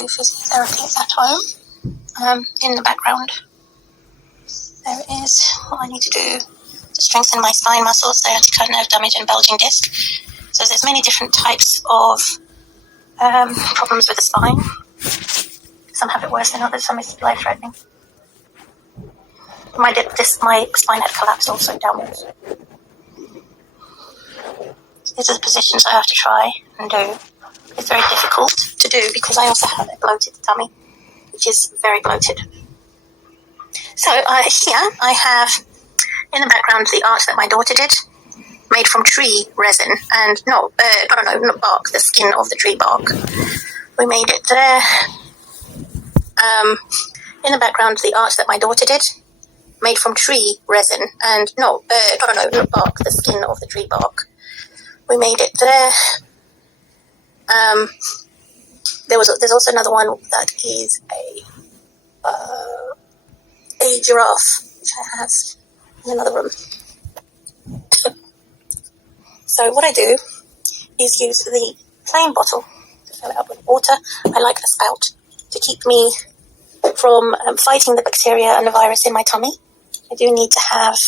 do physiotherapy at home. In the background, there is what I need to do to strengthen my spine muscles, sciatica, nerve damage, and bulging disc. So there's many different types of problems with the spine. Some have it worse than others. Some is life-threatening. My spine had collapsed also downwards. These are the positions I have to try and do. It's very difficult to do because I also have a bloated tummy, which is very bloated. So here I have in the background the art that my daughter did, made from tree resin and not bark, the skin of the tree bark. We made it there. In the background the art that my daughter did, made from tree resin and not bark, the skin of the tree bark. We made it there. There's also another one that is a giraffe, which I have in another room. So what I do is use the plain bottle to fill it up with water. I like the spout to keep me from fighting the bacteria and the virus in my tummy. I do need to have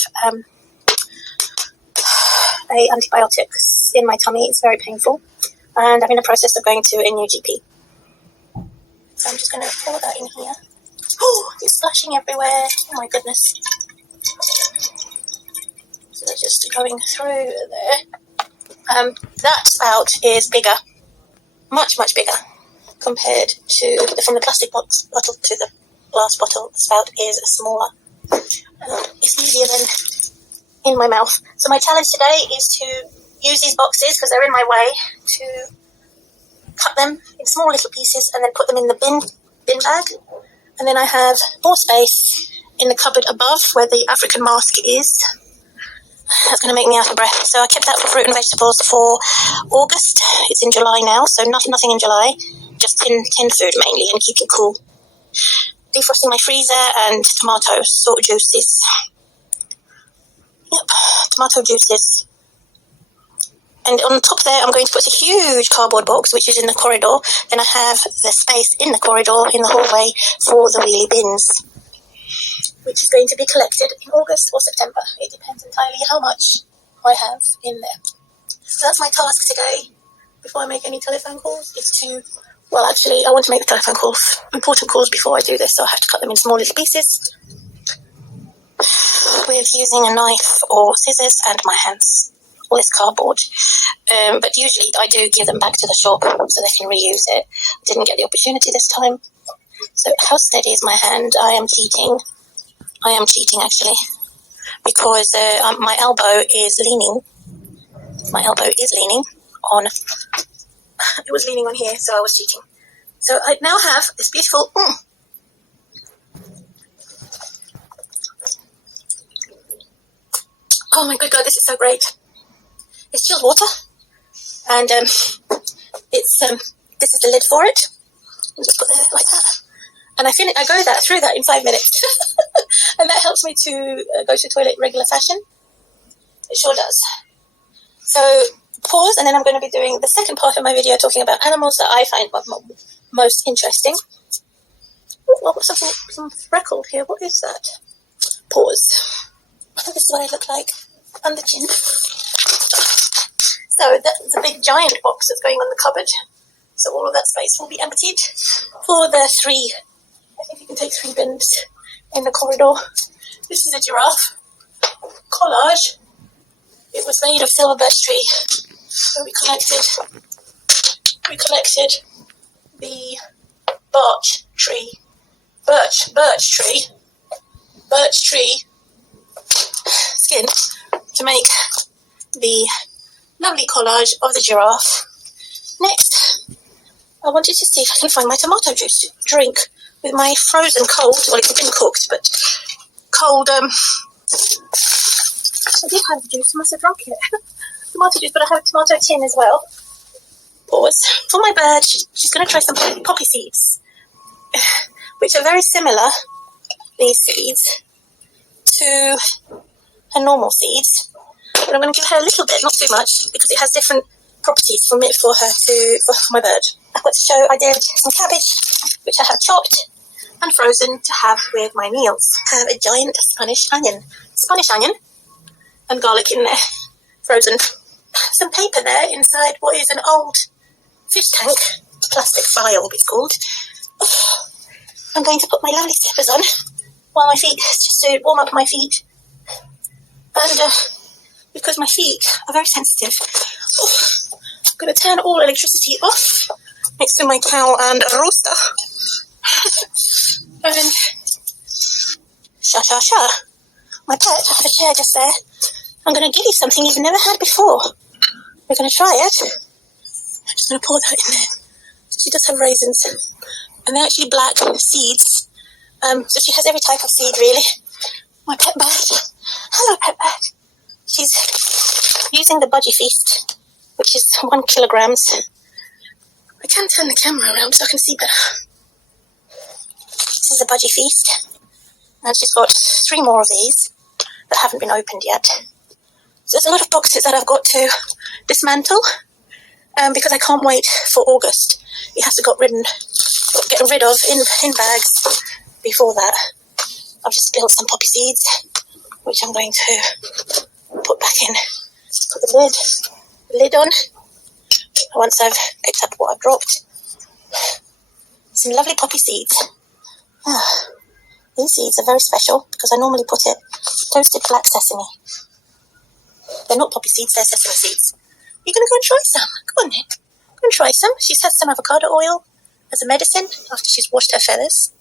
antibiotics in my tummy. It's very painful, and I'm in the process of going to a new GP. So I'm just going to pour that in here. Oh, it's splashing everywhere. Oh my goodness. So they're just going through there. That spout is bigger, much bigger, compared to from the plastic bottle to the glass bottle. The spout is smaller. It's easier than in my mouth. So my challenge today is to use these boxes, because they're in my way, to cut them in small little pieces and then put them in the bin bag. And then I have more space in the cupboard above where the African mask is. That's going to make me out of breath. So I kept that for fruit and vegetables for August. It's in July now, so nothing in July. Just tin food mainly and keeping cool. Defrosting my freezer and tomato juices. Yep, tomato juices. And on top there, I'm going to put a huge cardboard box, which is in the corridor. Then I have the space in the corridor, in the hallway, for the wheelie bins, which is going to be collected in August or September. It depends entirely how much I have in there. So that's my task today. Before I make any telephone calls, is to, well, actually, I want to make the telephone calls, important calls before I do this, so I have to cut them in small little pieces with using a knife or scissors and my hands. All this cardboard. But usually I do give them back to the shop so they can reuse it. I didn't get the opportunity this time. So how steady is my hand? I am cheating actually, because my elbow is leaning. My elbow is leaning on. It was leaning on here, so I was cheating. So I now have this beautiful. Oh my good God, this is so great. It's chilled water, and it's this is the lid for it. And just put it like that, and I go through that in 5 minutes, and that helps me to go to the toilet in regular fashion. It sure does. So pause, and then I'm going to be doing the second part of my video talking about animals that I find most interesting. Oh, I've got some freckled here. What is that? Pause. This is what I look like on the chin. So that's a big giant box that's going on the cupboard. So all of that space will be emptied for the 3. I think you can take 3 bins in the corridor. This is a giraffe collage. It was made of silver birch tree. So we collected the birch tree skin to make the lovely collage of the giraffe. Next, I wanted to see if I can find my tomato juice to drink with my frozen cold, well, it's been cooked, but cold, I did have the juice, I must have drunk it. Tomato juice, but I have a tomato tin as well. Pause. For my bird, she's going to try some poppy seeds, which are very similar, these seeds, to her normal seeds. But I'm going to give her a little bit, not too much, because it has different properties for my bird. I've got to show I did some cabbage which I have chopped and frozen to have with my meals. I have a giant Spanish onion and garlic in there, frozen. Some paper there inside what is an old fish tank, plastic vial it's called. I'm going to put my lovely slippers on while my feet, just to warm up my feet. And because my feet are very sensitive, I'm going to turn all electricity off next to my cow and rooster. And sha. My pet, I have a chair just there. I'm going to give you something you've never had before. We're going to try it. I'm just going to pour that in there. So she does have raisins. And they're actually black seeds. So she has every type of seed, really. My pet bird. Hello, pet bird. She's using the budgie feast, which is 1 kilogram. I can turn the camera around so I can see better. This is a budgie feast. And she's got 3 more of these that haven't been opened yet. So there's a lot of boxes that I've got to dismantle because I can't wait for August. You have to get rid of in bags before that. I've just spilled some poppy seeds, which I'm going to put back in. Put the lid on. Once I've picked up what I've dropped. Some lovely poppy seeds. These seeds are very special because I normally put it toasted black sesame. They're not poppy seeds, they're sesame seeds. You're going to go and try some. Come on then. Go and try some. She's had some avocado oil as a medicine after she's washed her feathers.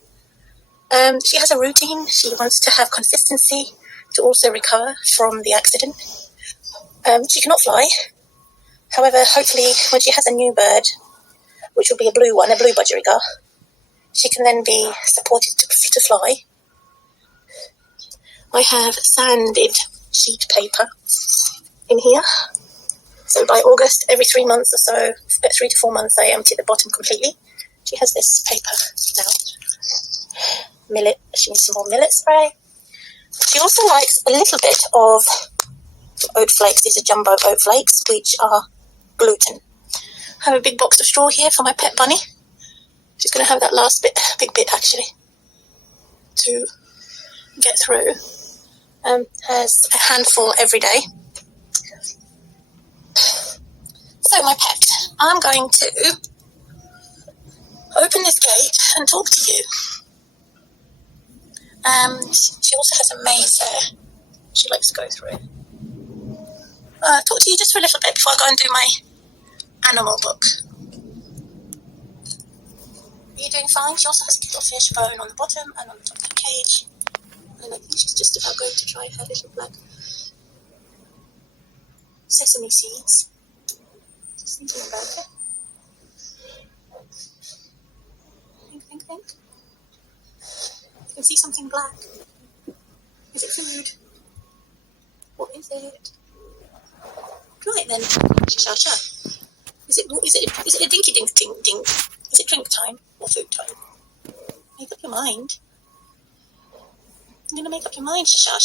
She has a routine. She wants to have consistency to also recover from the accident. She cannot fly. However, hopefully when she has a new bird, which will be a blue budgerigar, she can then be supported to fly. I have sanded sheet paper in here. So by August, every 3 months or so, 3 to 4 months, I empty the bottom completely. She has this paper now. Millet, she needs some more millet spray. She also likes a little bit of oat flakes. These are jumbo oat flakes, which are gluten. I have a big box of straw here for my pet bunny. She's going to have that last big bit actually, to get through. Has a handful every day. So my pet, I'm going to open this gate and talk to you. And she also has a maze there she likes to go through. Talk to you just for a little bit before I go and do my animal book. Are you doing fine? She also has a little fish bone on the bottom and on the top of the cage. And I think she's just about going to try her little black sesame seeds. Just thinking about it. Think. I can see something black. Is it food? What is it? Try it then. Sha. Is it a dinky dink dink? Is it drink time or food time? Make up your mind. I'm going to make up your mind, Sha.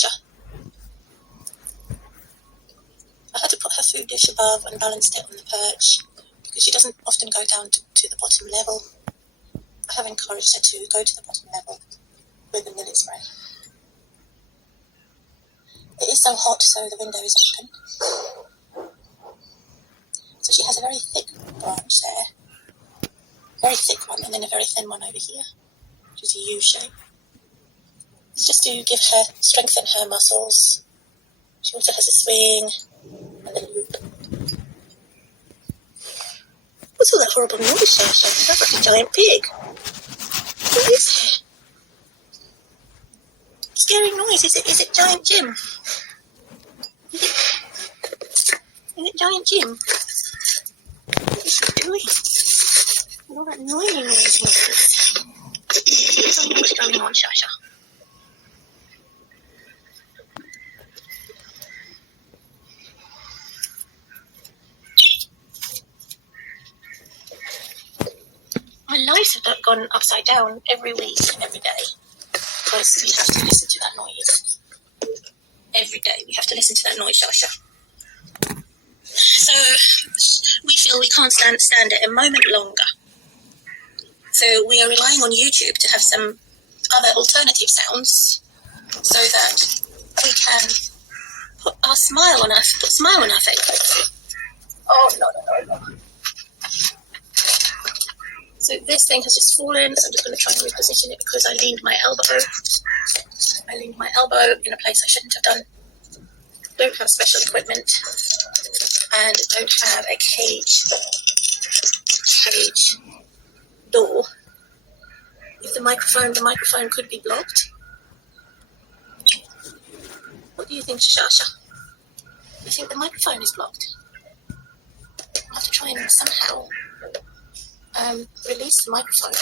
I had to put her food dish above and balanced it on the perch because she doesn't often go down to the bottom level. I have encouraged her to go to the bottom level with the millet spray. It is so hot, so the window is open. So she has a very thick branch there. Very thick one, and then a very thin one over here, which is a U shape. It's just to give her, strengthen her muscles. She also has a swing and a loop. What's all that horrible noise, Sha? Sounds like a giant pig. What is it? Scary noise. Is it Giant Jim? Is it Giant Jim? What is she doing? With all that noise. What's going on, Sha? My life have gone upside down every week, every day, because we have to listen to that noise. Every day we have to listen to that noise, Sha. So we feel we can't stand it a moment longer. So we are relying on YouTube to have some other alternative sounds so that we can put a smile on our face. Oh, no. So this thing has just fallen, so I'm just going to try and reposition it because I leaned my elbow in a place I shouldn't have done. Don't have special equipment and don't have a cage door. If the microphone could be blocked. What do you think, Shasha? You think the microphone is blocked? I'll have to try and somehow release the microphone.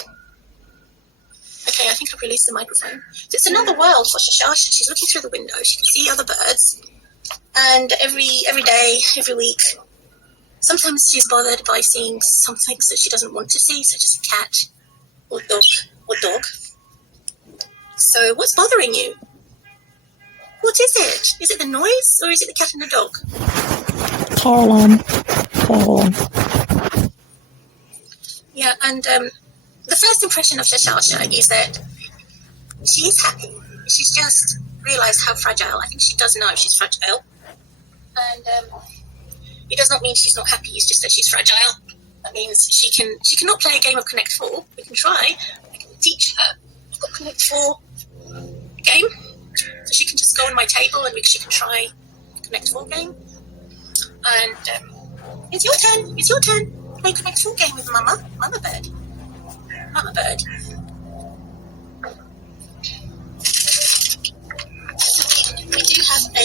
Okay, I think I've released the microphone. So it's another world for Shasha. She's looking through the window. She can see other birds. And every day, every week, sometimes she's bothered by seeing some things that she doesn't want to see, such as a cat or dog. So what's bothering you? What is it? Is it the noise or is it the cat and the dog? Caroline. Yeah, and the first impression of Shasha is that she is happy. She's just realised how fragile. I think she does know she's fragile. And it does not mean she's not happy. It's just that she's fragile. That means she cannot play a game of Connect 4. We can try. I can teach her. I've got Connect 4 game. So she can just go on my table and she can try Connect 4 game. And it's your turn. Play Connect 4 game with Mama Bird. We do have a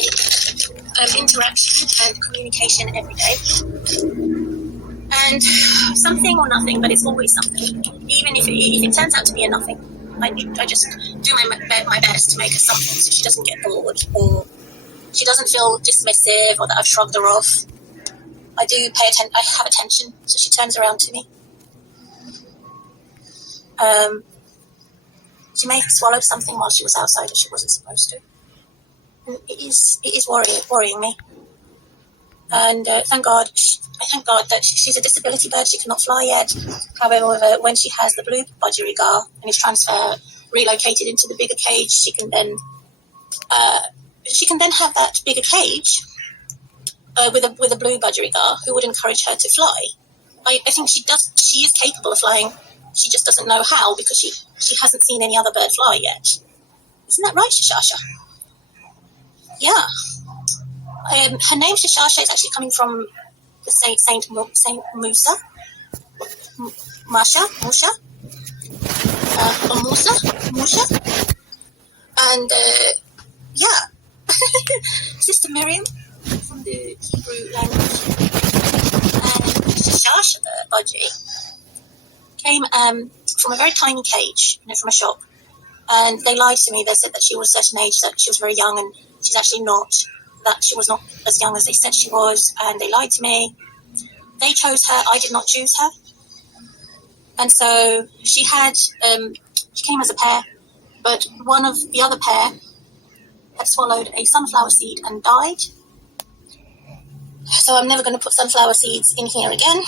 interaction and communication every day. And something or nothing, but it's always something. Even if it turns out to be a nothing, I just do my best to make her something so she doesn't get bored or she doesn't feel dismissive or that I've shrugged her off. I do pay attention. I have attention, so she turns around to me. She may have swallowed something while she was outside that she wasn't supposed to. And it is worrying me. And thank God that she's a disability bird. She cannot fly yet. However, when she has the blue budgerigar and is relocated into the bigger cage, she can then have that bigger cage with a blue budgerigar who would encourage her to fly. I think she does. She is capable of flying. She just doesn't know how because she hasn't seen any other bird fly yet. Isn't that right, Shashasha? Yeah. Her name Shashasha is actually coming from the Saint Musa, and Sister Miriam from the Hebrew language, and Shashasha, the budgie, came from a very tiny cage, from a shop, and they lied to me. They said that she was a certain age, that she was very young, and she's actually not. That she was not as young as they said she was, and they lied to me. They chose her. I did not choose her. And so she came as a pair, but one of the other pair had swallowed a sunflower seed and died. So I'm never going to put sunflower seeds in here again.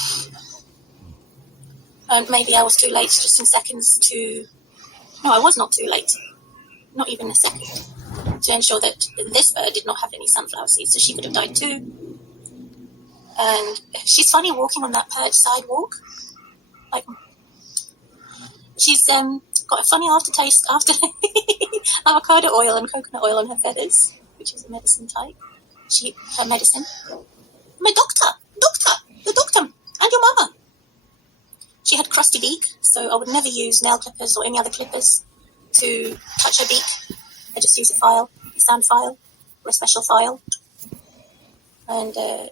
And maybe I was too late, just in seconds No, I was not too late. Not even a second. To ensure that this bird did not have any sunflower seeds, so she could have died too. And she's funny walking on that perch sidewalk. Like, she's got a funny aftertaste after avocado oil and coconut oil on her feathers, which is a medicine type. Her medicine. My the doctor, and your mother. She had crusty beak, so I would never use nail clippers or any other clippers to touch her beak. I just use a sound file, or a special file. And, and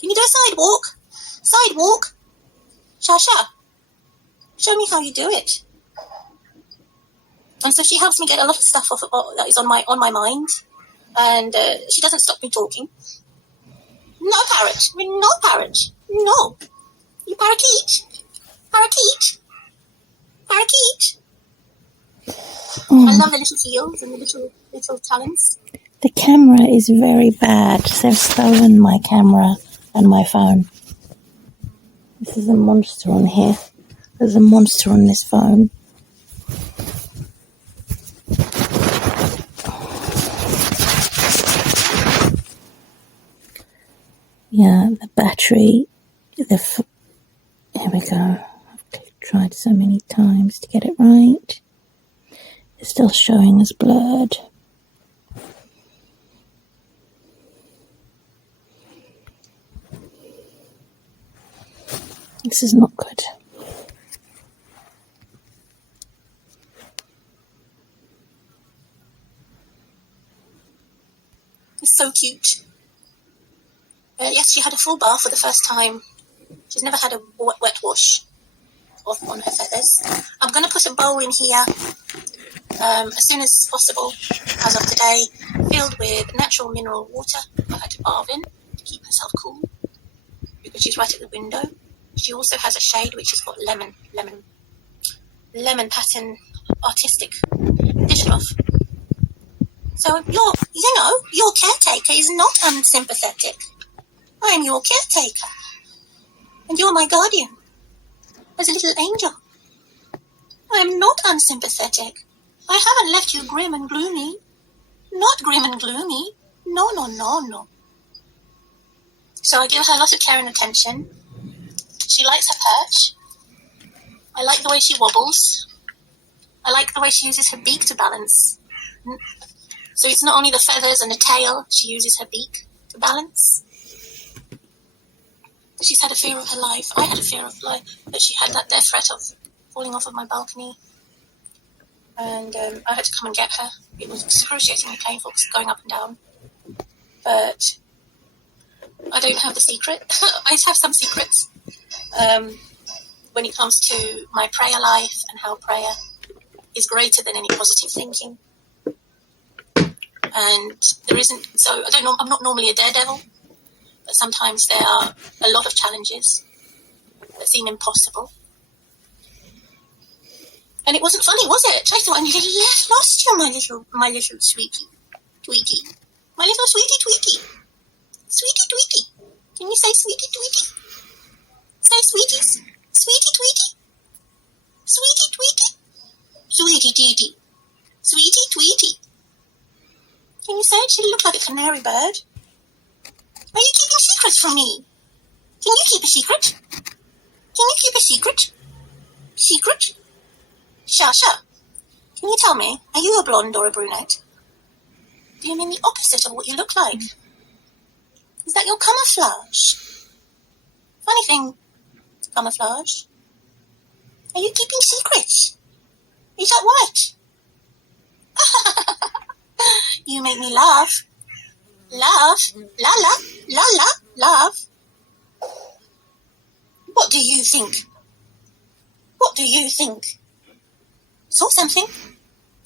can you do a sidewalk? Sidewalk? Shasha, show me how you do it. And so she helps me get a lot of stuff off that is on my mind. And she doesn't stop me talking. No parrot. No parrot. No. You parakeet. Parakeet. Parakeet. I love the little heels and the little talons. The camera is very bad. They've stolen my camera and my phone. This is a monster on here. There's a monster on this phone. Yeah, the battery, here we go. I've tried so many times to get it right. It's still showing as blurred. This is not good. It's so cute. Yes, she had a full bath for the first time. She's never had a wet wash on her feathers. I'm going to put a bowl in here as soon as possible, as of today, filled with natural mineral water for her to bath in to keep herself cool, because she's right at the window. She also has a shade which has got lemon pattern artistic dishcloth. So your caretaker is not unsympathetic. I am your caretaker, and you're my guardian as a little angel. I am not unsympathetic. I haven't left you grim and gloomy. Not grim and gloomy. No, no, no, no. So I give her a lot of care and attention. She likes her perch. I like the way she wobbles. I like the way she uses her beak to balance. So it's not only the feathers and the tail, she uses her beak to balance. She's had a fear of her life. I had a fear of life, but she had that death threat of falling off of my balcony. And I had to come and get her. It was excruciatingly painful going up and down. But I don't have the secret. I have some secrets when it comes to my prayer life and how prayer is greater than any positive thinking. And there isn't, so I'm not normally a daredevil, but sometimes there are a lot of challenges that seem impossible. And it wasn't funny, was it? I thought I nearly lost you, my little sweetie, Tweety. My little sweetie, Tweety. Sweetie, Tweety. Can you say sweetie, Tweety? Say sweeties. Sweetie, Tweety. Sweetie, Tweety. Sweetie, Tweety. Sweetie, Tweety. Can you say it? She looked like a canary bird. Are you keeping secrets from me? Can you keep a secret? Can you keep a secret? Secret? Shasha, can you tell me, are you a blonde or a brunette? Do you mean the opposite of what you look like? Is that your camouflage? Funny thing, camouflage. Are you keeping secrets? Is that what? You make me laugh. Laugh. La la. La la. Laugh. What do you think? What do you think? Saw something?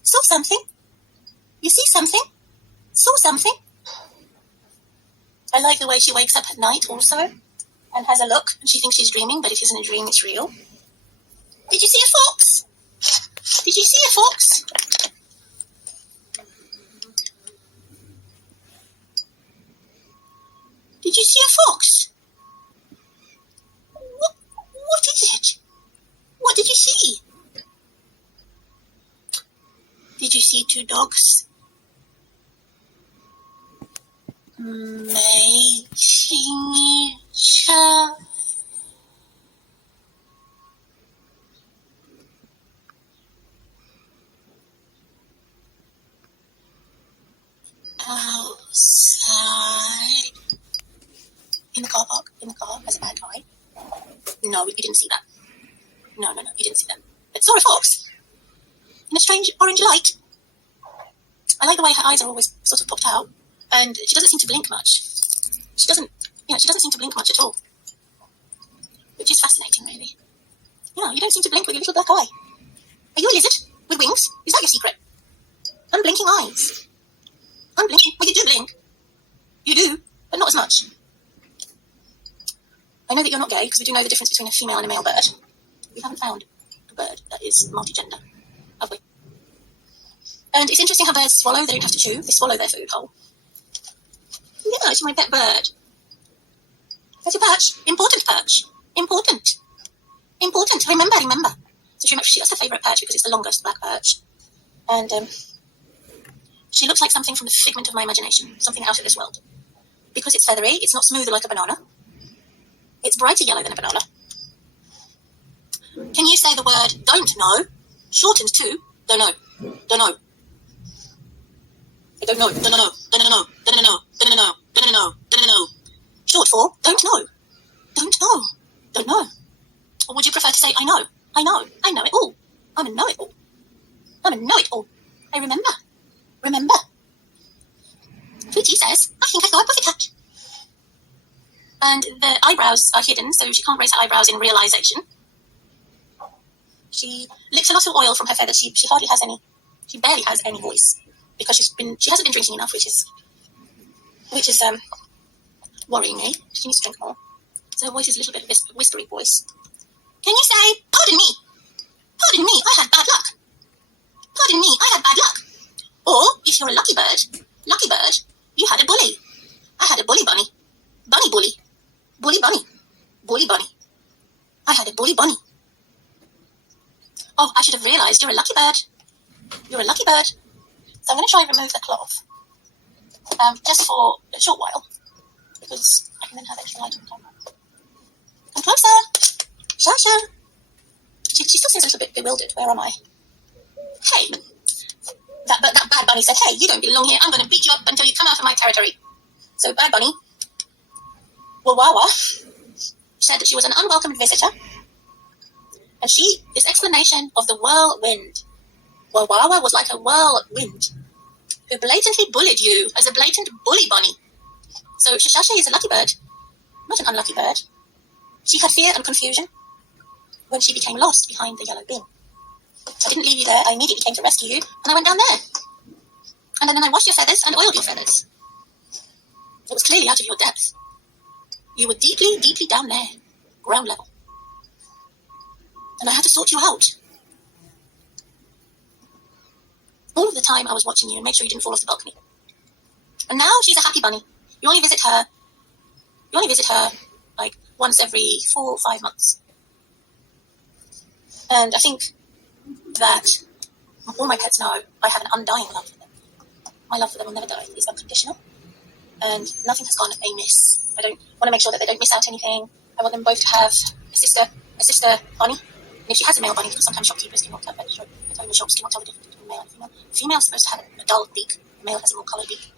Saw something? You see something? Saw something? I like the way she wakes up at night also and has a look, and she thinks she's dreaming, but it isn't a dream, it's real. Did you see a fox? Did you see a fox? Did you see a fox? What is it? What did you see? Did you see two dogs? Making each other. Outside. In the car park, as a bad guy. No, you didn't see that. No, you didn't see that. But saw a fox in a strange orange light. I like the way her eyes are always sort of popped out, and she doesn't seem to blink much. She doesn't seem to blink much at all, which is fascinating, really. Yeah, you don't seem to blink with your little black eye. Are you a lizard with wings? Is that your secret? Unblinking eyes. Unblinking. Well, you do blink. You do, but not as much. I know that you're not gay because we do know the difference between a female and a male bird. We haven't found a bird that is multigender, have we? And it's interesting how birds swallow. They don't have to chew. They swallow their food whole. Yeah, it's my pet bird. That's your perch. Important perch. Important. Important. Remember. So that's her favourite perch because it's the longest black perch. And she looks like something from the figment of my imagination, something out of this world. Because it's feathery, it's not smooth like a banana. It's brighter yellow than a banana. Can you say the word don't know, shortened to don't know? Don't know. Don't know. Don't know. Don't know. Don't know. Don't know. Don't know. Don't know. Short for don't know. Don't know. Don't know. Or would you prefer to say I know? I know. I know it all. I'm a know-it-all. I'm a know-it-all. I remember. Remember. Tweety says, I think I saw a pussycat. And the eyebrows are hidden, so she can't raise her eyebrows in realization. She licks a lot of oil from her feathers. She hardly has any. She barely has any voice because she hasn't been drinking enough, which is worrying me. She needs to drink more. So her voice is a little bit of a whispery voice. Can you say, pardon me? Pardon me, I had bad luck. Pardon me, I had bad luck. Or, if you're a lucky bird, you had a bully. I had a bully bunny. Bunny bully. Bully bunny. Bully bunny. I had a bully bunny. Oh, I should have realised you're a lucky bird. You're a lucky bird. So I'm going to try and remove the cloth. Just for a short while. Because I can then have extra light on the camera. Come closer. Shasha. She still seems a little bit bewildered. Where am I? Hey. That bad bunny said, hey, you don't belong here. I'm going to beat you up until you come out of my territory. So bad bunny, Wawawa, said that she was an unwelcome visitor. And this explanation of the whirlwind. Wawawa was like a whirlwind who blatantly bullied you as a blatant bully bunny. So Shashasha is a lucky bird, not an unlucky bird. She had fear and confusion when she became lost behind the yellow bin. I didn't leave you there. I immediately came to rescue you, and I went down there. And then I washed your feathers and oiled your feathers. It was clearly out of your depth. You were deeply, deeply down there, ground level. And I had to sort you out. All of the time I was watching you and made sure you didn't fall off the balcony. And now she's a happy bunny. You only visit her like once every 4 or 5 months. And I think that all my pets know I have an undying love for them. My love for them will never die. It's unconditional. And nothing has gone amiss. I don't want to make sure that they don't miss out anything. I want them both to have a sister bunny. And if she has a male bunny, because sometimes shopkeepers cannot tell, in the shops cannot tell the difference between male and female. The female is supposed to have a dull beak. The male has a more coloured beak.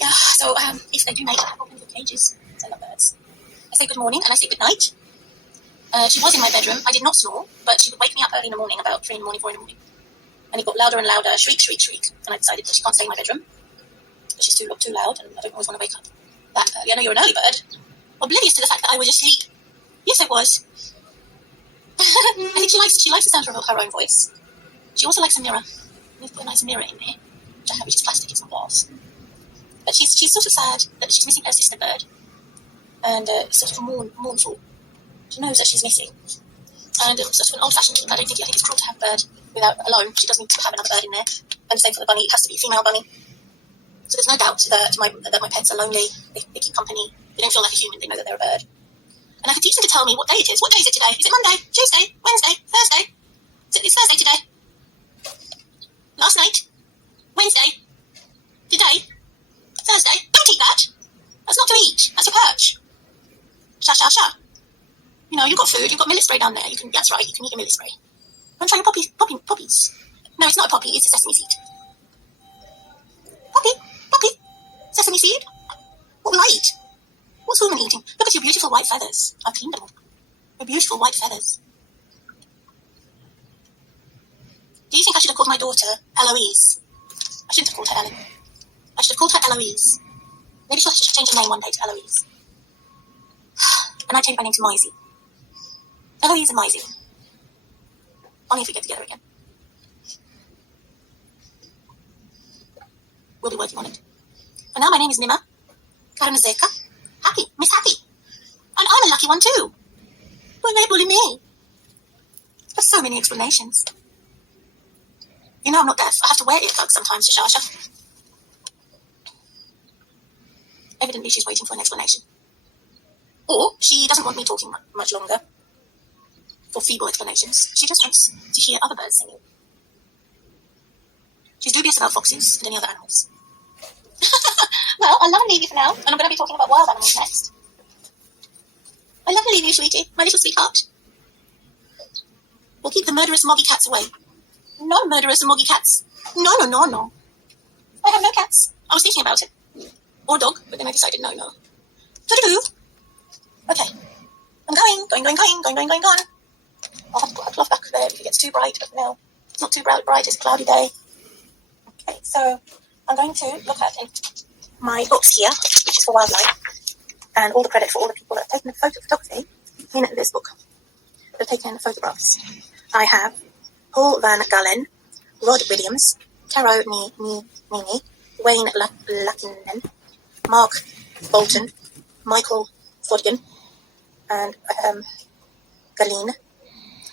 Yeah, so if they do mate, I have opened the cages. I love birds. I say good morning and I say good night. She was in my bedroom. I did not snore, but she would wake me up early in the morning, about 3 in the morning, 4 in the morning. And it got louder and louder, shriek, shriek, shriek. And I decided that she can't stay in my bedroom because she's too loud and I don't always want to wake up that early. I know you're an early bird. Oblivious to the fact that I was asleep. Yes, I was. I think she likes the sound of her own voice. She also likes a mirror. We've put a nice mirror in there, which I have, which is plastic, it's not glass. But she's sort of sad that she's missing her sister bird. And sort of mournful. She knows that she's missing. And sort of an old-fashioned thing. I think it's cruel to have a bird alone. She doesn't need to have another bird in there. And the same for the bunny. It has to be a female bunny. So there's no doubt that my pets are lonely. They keep company. They don't feel like a human. They know that they're a bird. And I could teach them to tell me what day it is. What day is it today? Is it Monday, Tuesday, Wednesday, Thursday? It's Thursday today. Last night? Wednesday? Today? Thursday? Don't eat that. That's not to eat. That's a perch. Sha. You know, you've got food. You've got millet spray down there. That's right. You can eat your millet spray. Want to try your poppies? No, it's not a poppy. It's a sesame seed. Poppy. Sesame seed. What will I eat? What's woman eating? Look at your beautiful white feathers. I've cleaned them all. Your beautiful white feathers. Do you think I should have called my daughter Eloise? I shouldn't have called her Ellen. I should have called her Eloise. Maybe she'll change her name one day to Eloise. And I changed my name to Maisie. Eloise and Maisie. Only if we get together again. We'll be working on it. For now, my name is Nima Karanazeka. Happy. Miss Happy. And I'm a lucky one too. Will they bully me? There's so many explanations. You know I'm not deaf. I have to wear earplugs sometimes, Shashasha. Evidently she's waiting for an explanation. Or she doesn't want me talking much longer for feeble explanations. She just wants to hear other birds singing. She's dubious about foxes and any other animals. Well, I'm going to leave you for now, and I'm going to be talking about wild animals next. I love to leave you, sweetie, my little sweetheart. We'll keep the murderous moggy cats away. No murderous moggy cats. No, no, no, no. I have no cats. I was thinking about it. Or a dog, but then I decided no. Do-do-do. Okay. I'm going. I'll have to put a cloth back there if it gets too bright, but no, it's not too bright, it's a cloudy day. Okay, so I'm going to look at my books here, which is for wildlife, and all the credit for all the people that have taken photography in this book. They've taken photographs. I have Paul Van Galen, Rod Williams, Caro Nini, Wayne Lackinen, Mark Bolton, Michael Fodgen, and Galeen.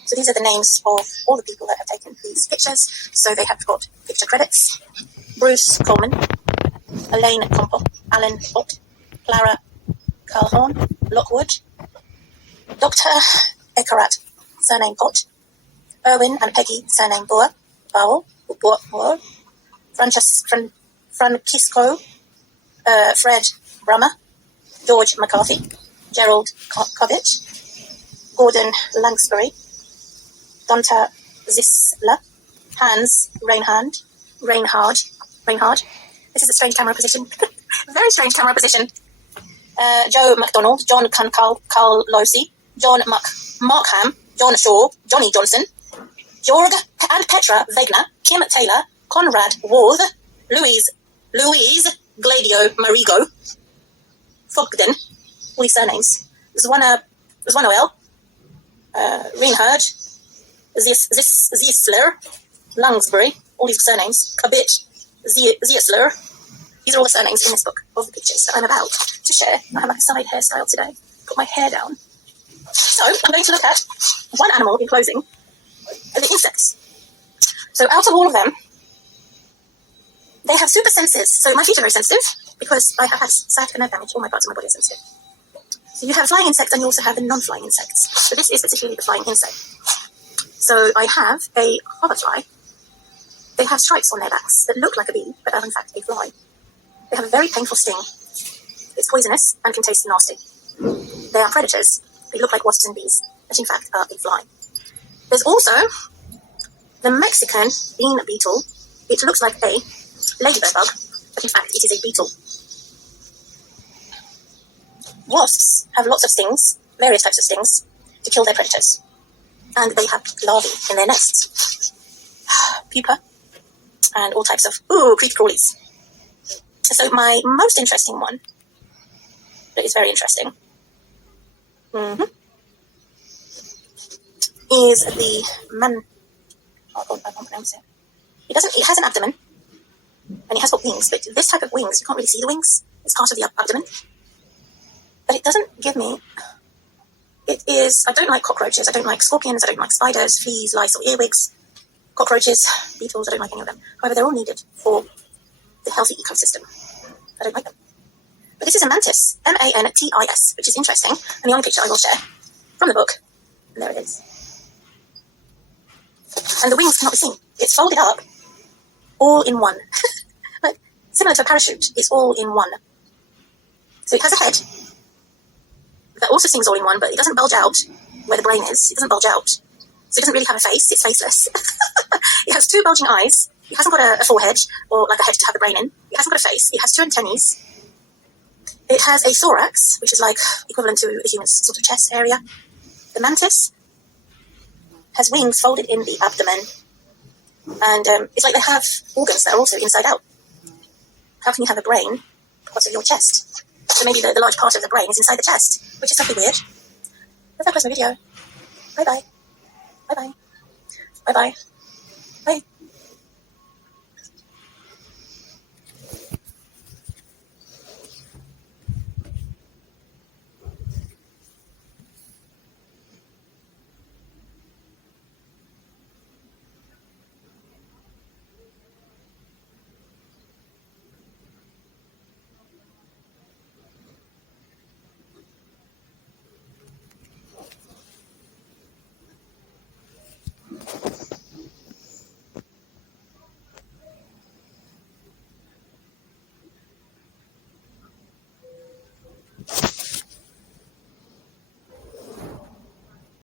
So these are the names of all the people that have taken these pictures. So they have got picture credits. Bruce Coleman, Elaine Compo, Alan Ott, Clara Calhoun, Lockwood, Dr. Ekarat, surname Pott, Erwin and Peggy, surname Bowell, Francisco, Fred Brummer, George McCarthy, Gerald Cobbett, Gordon Langsbury, Gunter Zisler, Hans Reinhard. This is a strange camera position. Very strange camera position. Joe McDonald, John Carlosi, John Markham, John Shaw, Johnny Johnson, Georg and Petra Wegner, Kim Taylor, Conrad Worth, Louise Gladio Marigo, Fogden, all these surnames. Zwanuel, Reinhard, Ziesler, Langsbury, all these surnames, Kabit, Ziesler. These are all the surnames in this book of the pictures that I'm about to share. I have a side hairstyle today. Put my hair down. So I'm going to look at one animal in closing, the insects. So out of all of them, they have super senses. So my feet are very sensitive because I have had sciatica nerve damage. All my parts of my body are sensitive. So you have flying insects and you also have the non-flying insects. So this is particularly the flying insect. So I have a hoverfly. They have stripes on their backs that look like a bee, but are in fact a fly. They have a very painful sting. It's poisonous and can taste nasty. They are predators. They look like wasps and bees, but in fact are a fly. There's also the Mexican bean beetle. It looks like a ladybird bug, but in fact it is a beetle. Wasps have lots of stings, various types of stings, to kill their predators. And they have larvae in their nests. Pupa, and all types of, creepy crawlies. So my most interesting one, that is very interesting, is the I can't pronounce it. It has an abdomen, and it has got wings, but this type of wings, you can't really see the wings. It's part of the abdomen. But it doesn't give me, I don't like cockroaches, I don't like scorpions, I don't like spiders, fleas, lice, or earwigs. Cockroaches, beetles, I don't like any of them. However, they're all needed for the healthy ecosystem. I don't like them. But this is a mantis, mantis, which is interesting, and the only picture I will share from the book. And there it is. And the wings cannot be seen. It's folded up, all in one. Like, similar to a parachute, it's all in one. So it has a head that also seems all in one, but it doesn't bulge out where the brain is. It doesn't bulge out. So it doesn't really have a face. It's faceless. It has two bulging eyes. It hasn't got a forehead or like a head to have the brain in. It hasn't got a face. It has two antennae. It has a thorax, which is like equivalent to a human's sort of chest area. The mantis has wings folded in the abdomen. And it's like they have organs that are also inside out. How can you have a brain part of your chest? So maybe the large part of the brain is inside the chest, which is totally weird. That's how I close my video. Bye-bye. Bye-bye. Bye-bye.